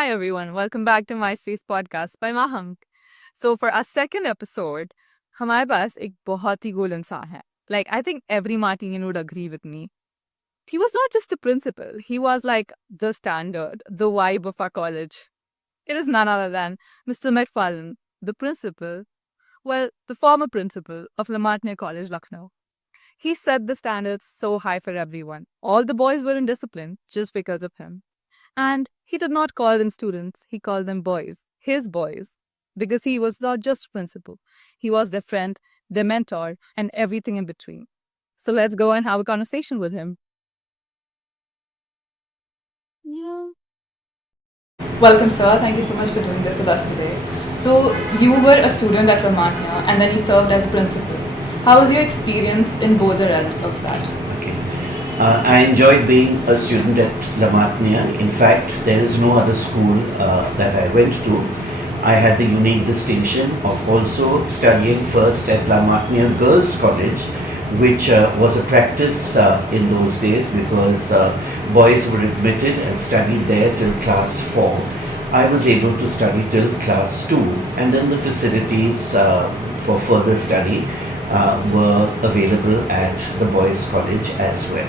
Hi everyone, welcome back to My Space podcast by Maham. So for our second episode, हमारे पास एक बहुत ही cool इंसान है. Like I think every Martinian would agree with me. He was not just a principal, he was like the standard, the vibe of our college. It is none other than Mr. McFarland, the principal, the former principal of Lamartine College, Lucknow. He set the standards so high for everyone. All the boys were in discipline just because of him. And he did not call them students, he called them boys, his boys, because he was not just principal. He was their friend, their mentor, and everything in between. So let's go and have a conversation with him. Yeah. Welcome, sir. Thank you so much for doing this with us today. So, you were a student at Lamartine and then you served as principal. How was your experience in both the realms of that? Okay. I enjoyed being a student at Lamartine. In fact, there is no other school that I went to. I had the unique distinction of also studying first at Lamartine Girls College, which was a practice in those days because boys were admitted and studied there till class 4. I was able to study till class 2, and then the facilities for further study were available at the boys' college as well.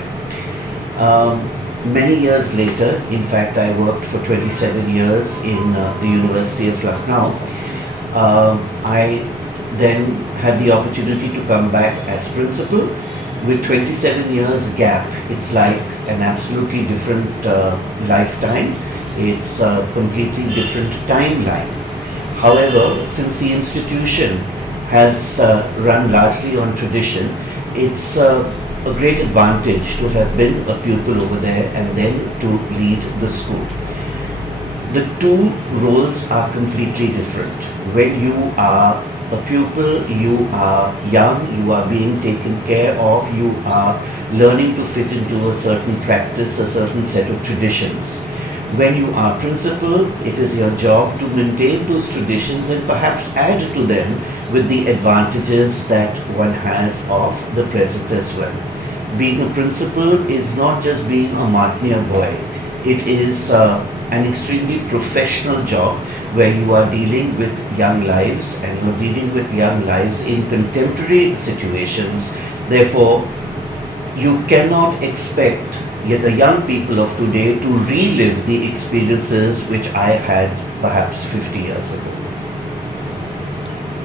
Many years later, in fact, I worked for 27 years in the University of Lucknow. I then had the opportunity to come back as principal. With 27 years gap, it's like an absolutely different lifetime. It's a completely different timeline. However, since the institution has run largely on tradition, it's a great advantage to have been a pupil over there and then to lead the school. The two roles are completely different. When you are a pupil, you are young, you are being taken care of, you are learning to fit into a certain practice, a certain set of traditions. When you are principal, it is your job to maintain those traditions and perhaps add to them with the advantages that one has of the present as well. Being a principal is not just being a Martinier boy. It is an extremely professional job where you are dealing with young lives and you are dealing with young lives in contemporary situations. Therefore, you cannot expect the young people of today to relive the experiences which I had perhaps 50 years ago.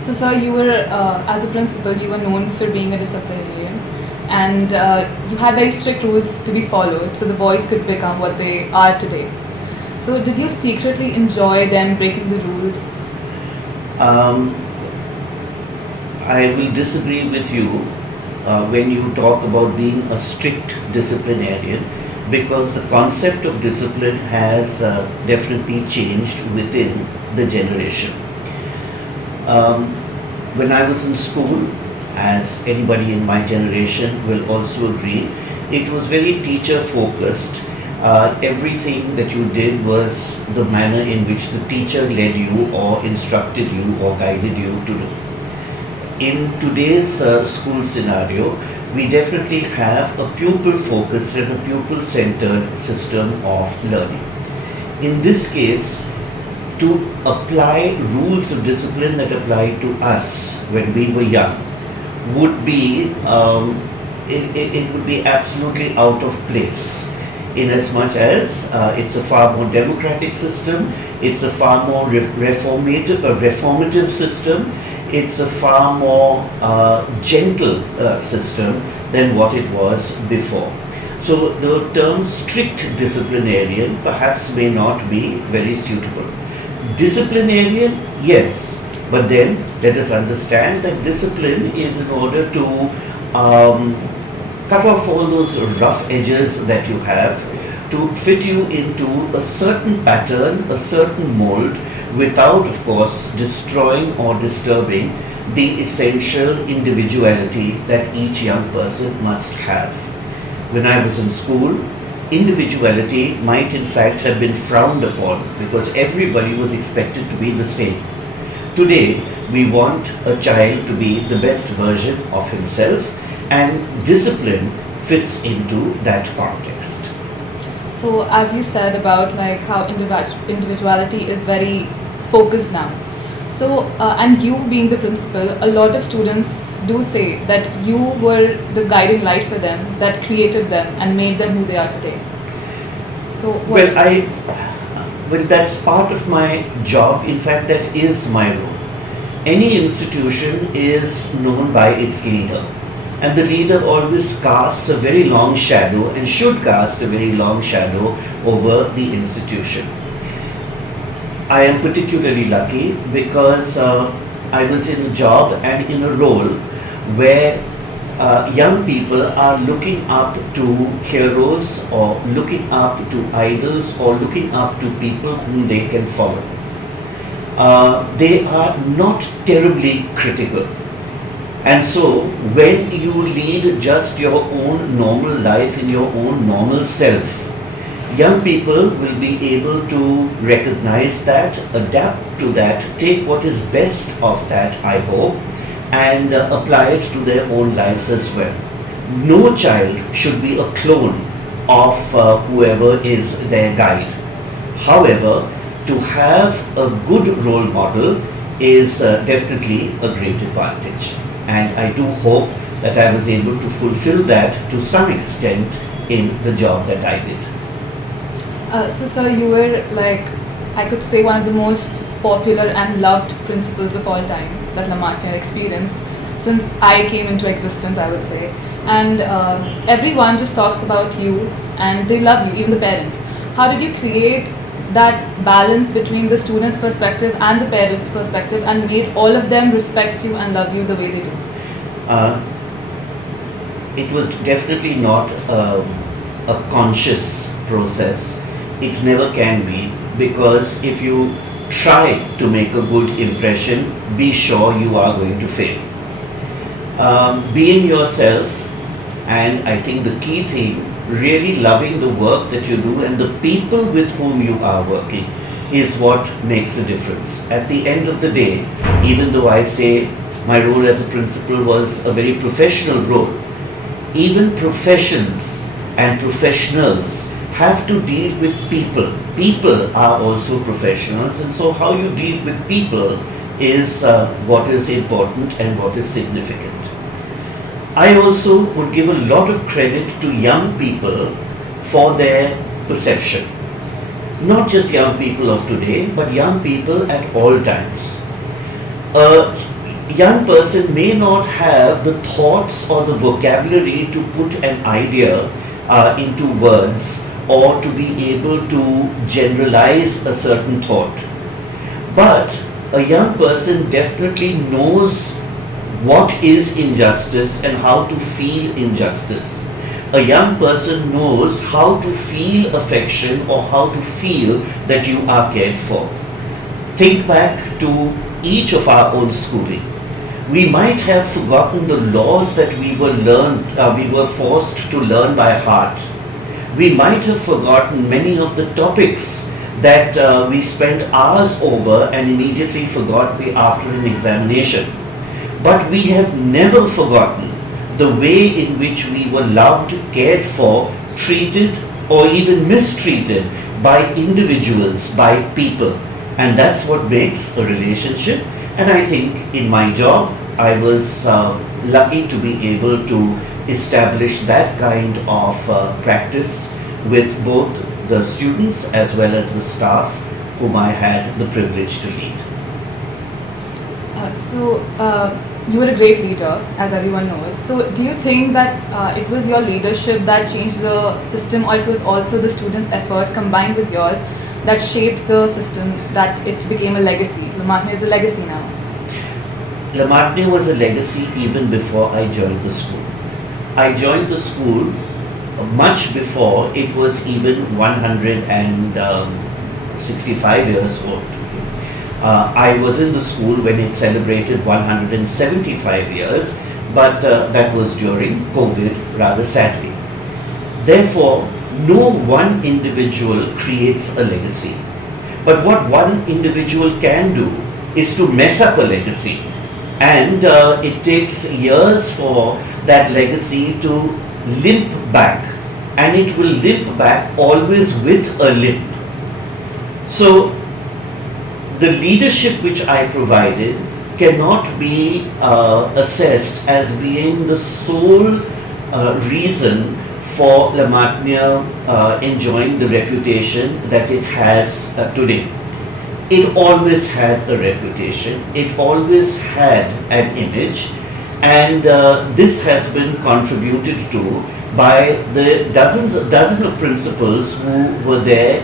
So, sir, you were, as a principal, you were known for being a disciplinarian and you had very strict rules to be followed so the boys could become what they are today. So, did you secretly enjoy them breaking the rules? I will disagree with you when you talk about being a strict disciplinarian, because the concept of discipline has definitely changed within the generation. When I was in school, as anybody in my generation will also agree, it was very teacher focused. Everything that you did was the manner in which the teacher led you or instructed you or guided you to do. In today's school scenario, we definitely have a pupil-focused and a pupil-centered system of learning. In this case, to apply rules of discipline that applied to us when we were young would be, it would be absolutely out of place, in as much as it's a far more democratic system, it's a far more reformative system, it's a far more gentle system than what it was before. So the term strict disciplinarian perhaps may not be very suitable. Disciplinarian, yes, but then let us understand that discipline is in order to cut off all those rough edges that you have, to fit you into a certain pattern, a certain mold, without, of course, destroying or disturbing the essential individuality that each young person must have. When I was in school, individuality might in fact have been frowned upon because everybody was expected to be the same. Today, we want a child to be the best version of himself, and discipline fits into that context. So as you said about like how individuality is very focused now. So and you being the principal, a lot of students do say that you were the guiding light for them that created them and made them who they are today. So what? Well, that's part of my job. In fact, that is my role. Any institution is known by its leader, and the leader always casts a very long shadow and should cast a very long shadow over the institution. I am particularly lucky because I was in a job and in a role where young people are looking up to heroes or looking up to idols or looking up to people whom they can follow. They are not terribly critical. And so, when you lead just your own normal life in your own normal self, young people will be able to recognize that, adapt to that, take what is best of that, I hope, and apply it to their own lives as well. No child should be a clone of whoever is their guide. However, to have a good role model is definitely a great advantage. And I do hope that I was able to fulfill that to some extent in the job that I did. So sir, you were like, I could say one of the most popular and loved principals of all time that La Martiniere experienced since I came into existence, I would say. And everyone just talks about you and they love you, even the parents. How did you create that balance between the student's perspective and the parents' perspective and made all of them respect you and love you the way they do? It was definitely not a conscious process. It never can be, because if you try to make a good impression, be sure you are going to fail. Being yourself, and I think the key thing, really loving the work that you do and the people with whom you are working is what makes a difference. At the end of the day, even though I say my role as a principal was a very professional role, even professions and professionals have to deal with people. People are also professionals, and so how you deal with people is what is important and what is significant. I also would give a lot of credit to young people for their perception. Not just young people of today, but young people at all times. A young person may not have the thoughts or the vocabulary to put an idea into words or to be able to generalize a certain thought. But a young person definitely knows what is injustice and how to feel injustice. A young person knows how to feel affection or how to feel that you are cared for. Think back to each of our own schooling. We might have forgotten the laws that we were forced to learn by heart. We might have forgotten many of the topics that we spent hours over and immediately forgot after an examination. But we have never forgotten the way in which we were loved, cared for, treated, or even mistreated by individuals, by people. And that's what makes a relationship. And I think in my job, I was lucky to be able to establish that kind of practice with both the students as well as the staff whom I had the privilege to lead. You were a great leader, as everyone knows. So do you think that it was your leadership that changed the system, or it was also the students' effort combined with yours that shaped the system, that it became a legacy? La Martiniere is a legacy now. La Martiniere was a legacy even before I joined the school. I joined the school much before it was even 165 years old. I was in the school when it celebrated 175 years, but that was during COVID, rather sadly. Therefore, no one individual creates a legacy. But what one individual can do is to mess up a legacy. And it takes years for that legacy to limp back and it will limp back always with a limp. So the leadership which I provided cannot be assessed as being the sole reason for La Martiniere enjoying the reputation that it has today. It always had a reputation, it always had an image, and this has been contributed to by the dozen of principals who were there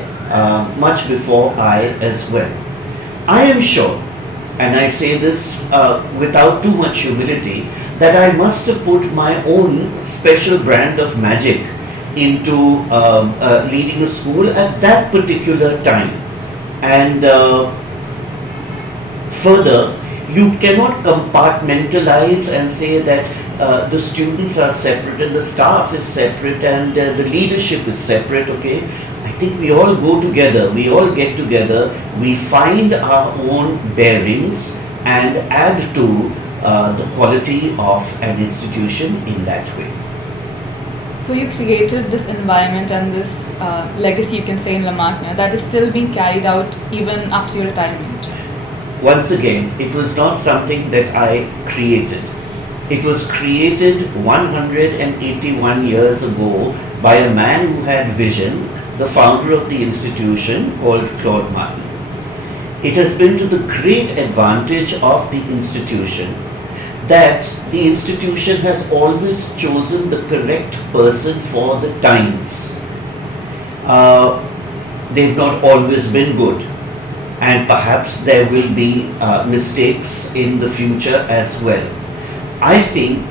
much before I as well. I am sure, and I say this without too much humility, that I must have put my own special brand of magic into leading a school at that particular time. And further, you cannot compartmentalize and say that the students are separate and the staff is separate and the leadership is separate, okay? I think we all go together, we all get together, we find our own bearings and add to the quality of an institution in that way. So you created this environment and this legacy, you can say, in La Martiniere that is still being carried out even after your retirement. Once again, it was not something that I created. It was created 181 years ago by a man who had vision, the founder of the institution called Claude Martin. It has been to the great advantage of the institution that the institution has always chosen the correct person for the times. They've not always been good, and perhaps there will be mistakes in the future as well. I think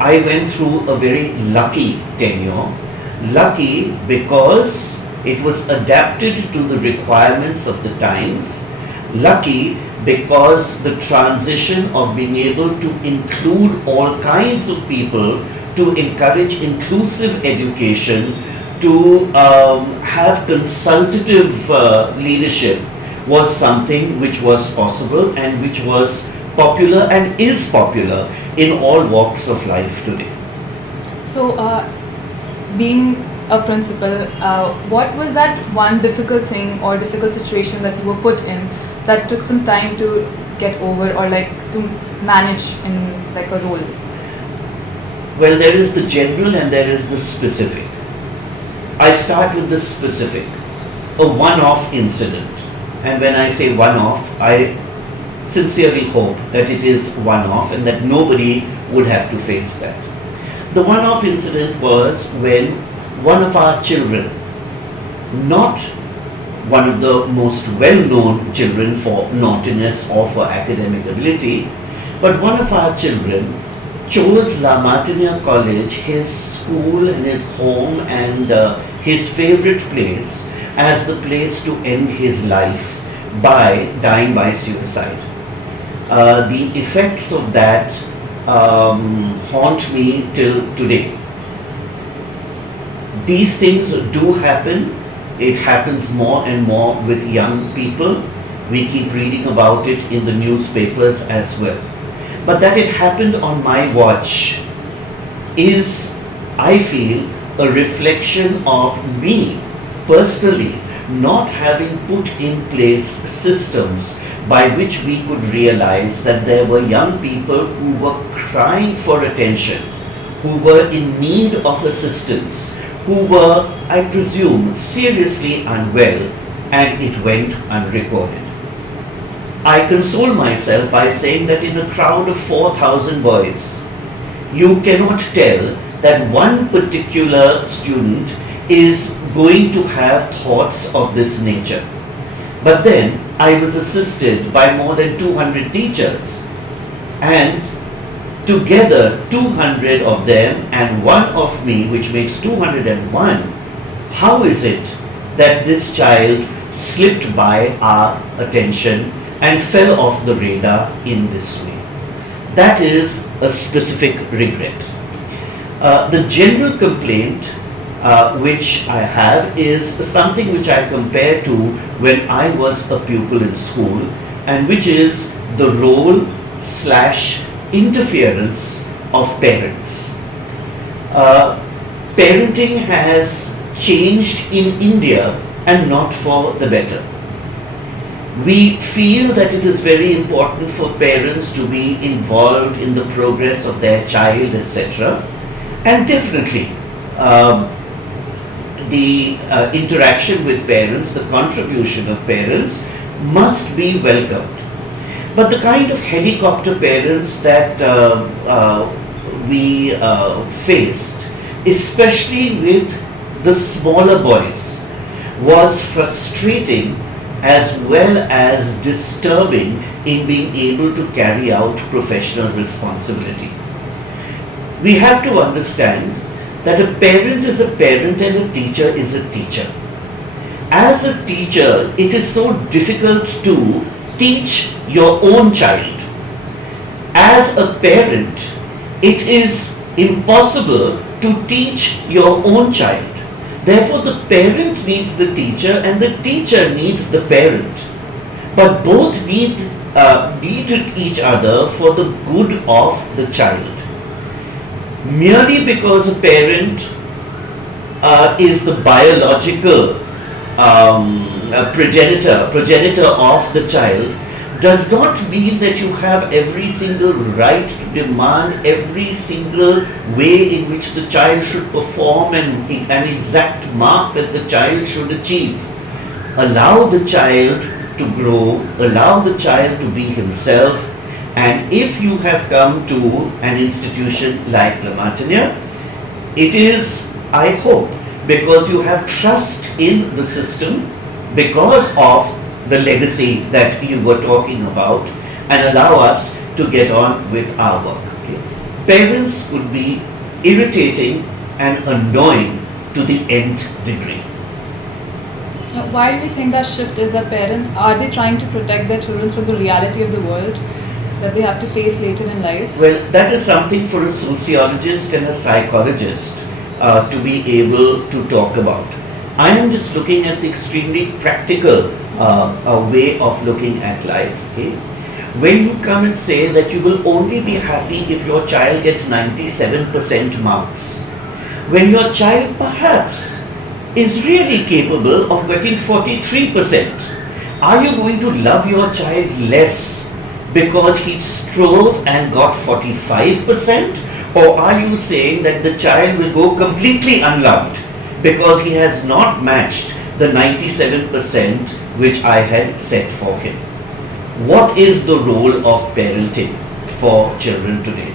I went through a very lucky tenure. Lucky because it was adapted to the requirements of the times. Lucky because the transition of being able to include all kinds of people, to encourage inclusive education, to have consultative leadership was something which was possible and which was popular and is popular in all walks of life today. So, being a principal, what was that one difficult thing or difficult situation that you were put in that took some time to get over or like to manage in like a role? Well, there is the general and there is the specific. I start with the specific, a one-off incident. And when I say one-off, I sincerely hope that it is one-off and that nobody would have to face that. The one-off incident was when one of our children, not one of the most well-known children for naughtiness or for academic ability, but one of our children chose La Martiniere College, his school and his home and his favorite place, as the place to end his life by dying by suicide. The effects of that haunt me till today. These things do happen. It happens more and more with young people. We keep reading about it in the newspapers as well. But that it happened on my watch is, I feel, a reflection of me personally not having put in place systems by which we could realize that there were young people who were crying for attention, who were in need of assistance, who were, I presume, seriously unwell, and it went unrecorded. I console myself by saying that in a crowd of 4,000 boys, you cannot tell that one particular student is going to have thoughts of this nature. But then I was assisted by more than 200 teachers, and together 200 of them and one of me, which makes 201, how is it that this child slipped by our attention and fell off the radar in this way? That is a specific regret. The general complaint which I have is something which I compare to when I was a pupil in school, and which is the role / interference of parents. parenting has changed in India and not for the better. We feel that it is very important for parents to be involved in the progress of their child, etc. And definitely, the interaction with parents, the contribution of parents must be welcomed. But the kind of helicopter parents that we faced, especially with the smaller boys, was frustrating as well as disturbing in being able to carry out professional responsibility. We have to understand that a parent is a parent and a teacher is a teacher. As a teacher, it is so difficult to teach your own child. As a parent, it is impossible to teach your own child. Therefore, the parent needs the teacher and the teacher needs the parent. But both need each other for the good of the child. Merely because a parent is the biological progenitor of the child does not mean that you have every single right to demand every single way in which the child should perform and an exact mark that the child should achieve. Allow the child to grow, allow the child to be himself, and if you have come to an institution like La Martiniere, it is, I hope, because you have trust in the system, because of the legacy that you were talking about, and allow us to get on with our work. Okay? Parents could be irritating and annoying to the nth degree. Now, why do you think that shift is that parents, are they trying to protect their children from the reality of the world that they have to face later in life? Well, that is something for a sociologist and a psychologist to be able to talk about. I am just looking at the extremely practical way of looking at life. Okay? When you come and say that you will only be happy if your child gets 97% marks, when your child perhaps is really capable of getting 43%, are you going to love your child less because he strove and got 45%? Or are you saying that the child will go completely unloved because he has not matched the 97% which I had set for him? What is the role of parenting for children today?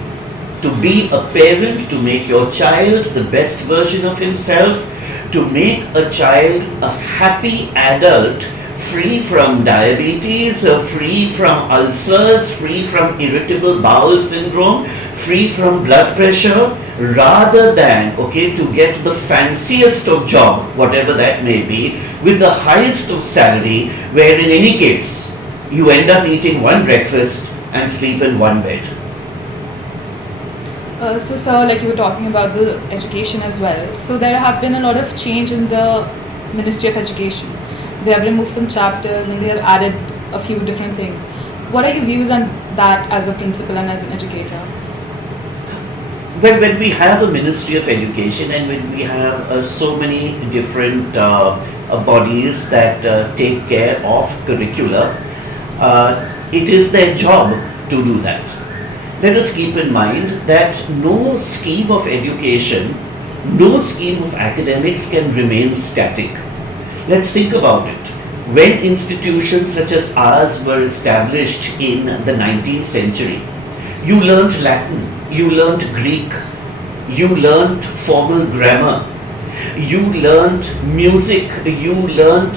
To be a parent, to make your child the best version of himself, to make a child a happy adult, free from diabetes, free from ulcers, free from irritable bowel syndrome, free from blood pressure, rather than, to get the fanciest of job, whatever that may be, with the highest of salary, where in any case, you end up eating one breakfast and sleep in one bed. So, sir, like you were talking about the education as well. So there have been a lot of change in the Ministry of Education. They have removed some chapters and they have added a few different things. What are your views on that as a principal and as an educator? Well, when we have a Ministry of Education and when we have so many different bodies that take care of curricula, it is their job to do that. Let us keep in mind that no scheme of education, no scheme of academics can remain static. Let's think about it. When institutions such as ours were established in the 19th century, you learnt Latin, you learnt Greek, you learnt formal grammar, you learnt music, you learnt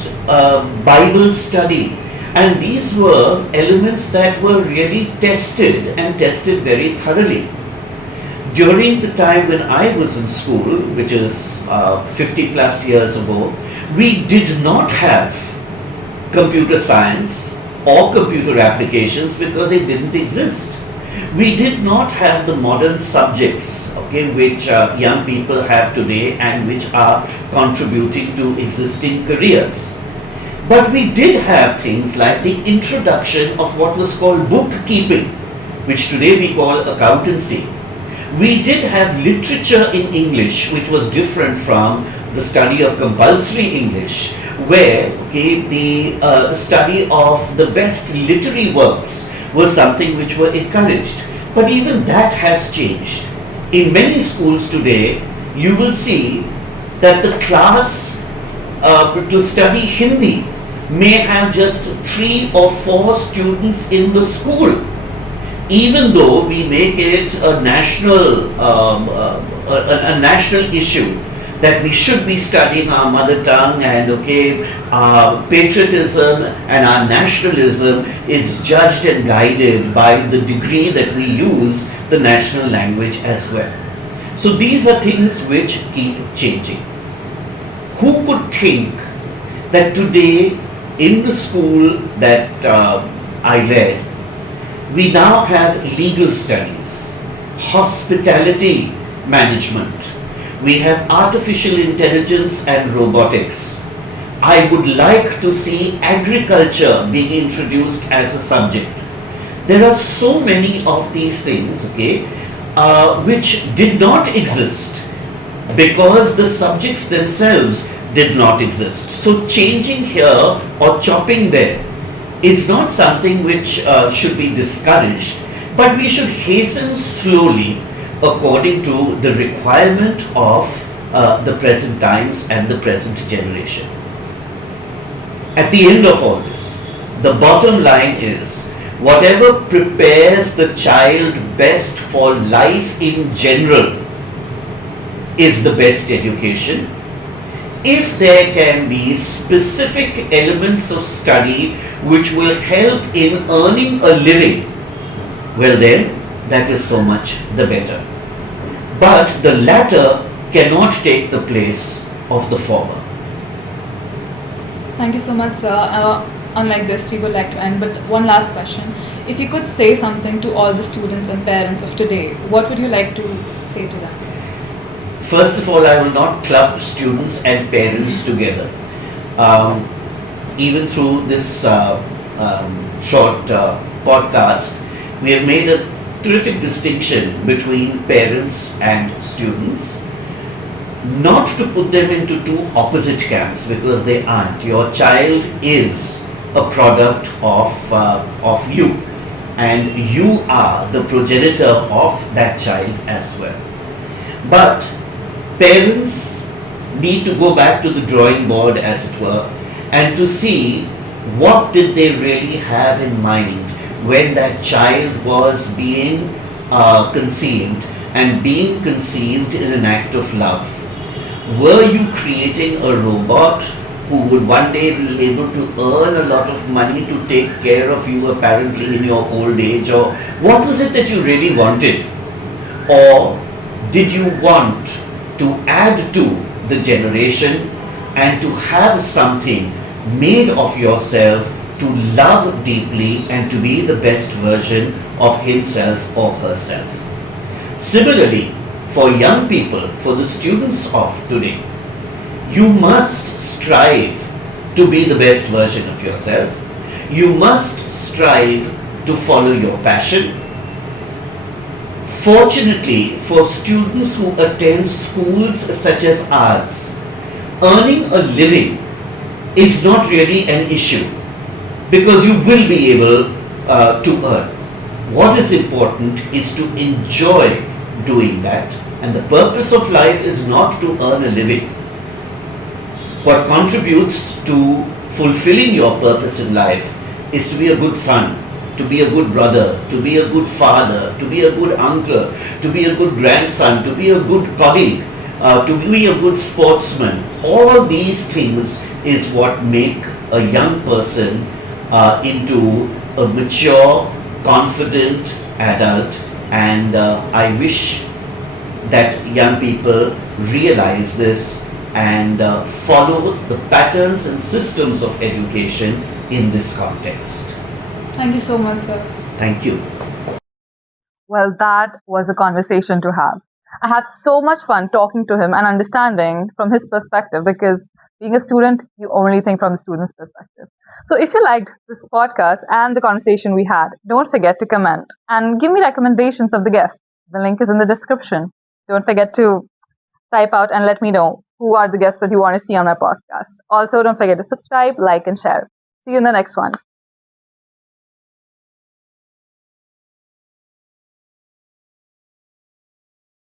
Bible study. And these were elements that were really tested and tested very thoroughly. During the time when I was in school, which is 50 plus years ago, we did not have computer science or computer applications because they didn't exist. We did not have the modern subjects, which young people have today and which are contributing to existing careers. But we did have things like the introduction of what was called bookkeeping, which today we call accountancy. We did have literature in English, which was different from the study of compulsory English, where the study of the best literary works was something which were encouraged. But even that has changed. In many schools today, you will see that the class to study Hindi may have just 3 or 4 students in the school, even though we make it a national issue that we should be studying our mother tongue, and patriotism and our nationalism is judged and guided by the degree that we use the national language as well. So these are things which keep changing. Who could think that today in the school that I led, we now have legal studies, hospitality management, we have artificial intelligence and robotics. I would like to see agriculture being introduced as a subject. There are so many of these things, which did not exist because the subjects themselves did not exist. So changing here or chopping there is not something which should be discouraged, but we should hasten slowly according to the requirement of the present times and the present generation. At the end of all this, the bottom line is, whatever prepares the child best for life in general is the best education. If there can be specific elements of study which will help in earning a living, well then, that is so much the better. But the latter cannot take the place of the former. Thank you so much, sir. Unlike this, we would like to end, but one last question. If you could say something to all the students and parents of today, what would you like to say to them? First of all, I will not club students and parents together. Even through this short podcast, we have made a terrific distinction between parents and students. Not to put them into two opposite camps, because they aren't. Your child is a product of you, and you are the progenitor of that child as well. But parents need to go back to the drawing board, as it were, and to see what did they really have in mind when that child was being conceived, and being conceived in an act of love. Were you creating a robot who would one day be able to earn a lot of money to take care of you apparently in your old age? Or what was it that you really wanted? Or did you want to add to the generation and to have something made of yourself, to love deeply and to be the best version of himself or herself? Similarly, for young people, for the students of today, you must strive to be the best version of yourself. You must strive to follow your passion. Fortunately, for students who attend schools such as ours, earning a living is not really an issue, because you will be able to earn. What is important is to enjoy doing that, and the purpose of life is not to earn a living. What contributes to fulfilling your purpose in life is to be a good son, to be a good brother, to be a good father, to be a good uncle, to be a good grandson, to be a good colleague, to be a good sportsman. All these things is what make a young person into a mature, confident adult, and I wish that young people realize this and follow the patterns and systems of education in this context. Thank you so much, sir. Thank you. Well, that was a conversation to have. I had so much fun talking to him and understanding from his perspective, because being a student, you only think from the student's perspective. So if you liked this podcast and the conversation we had, don't forget to comment and give me recommendations of the guests. The link is in the description. Don't forget to type out and let me know who are the guests that you want to see on my podcast. Also, don't forget to subscribe, like, and share. See you in the next one.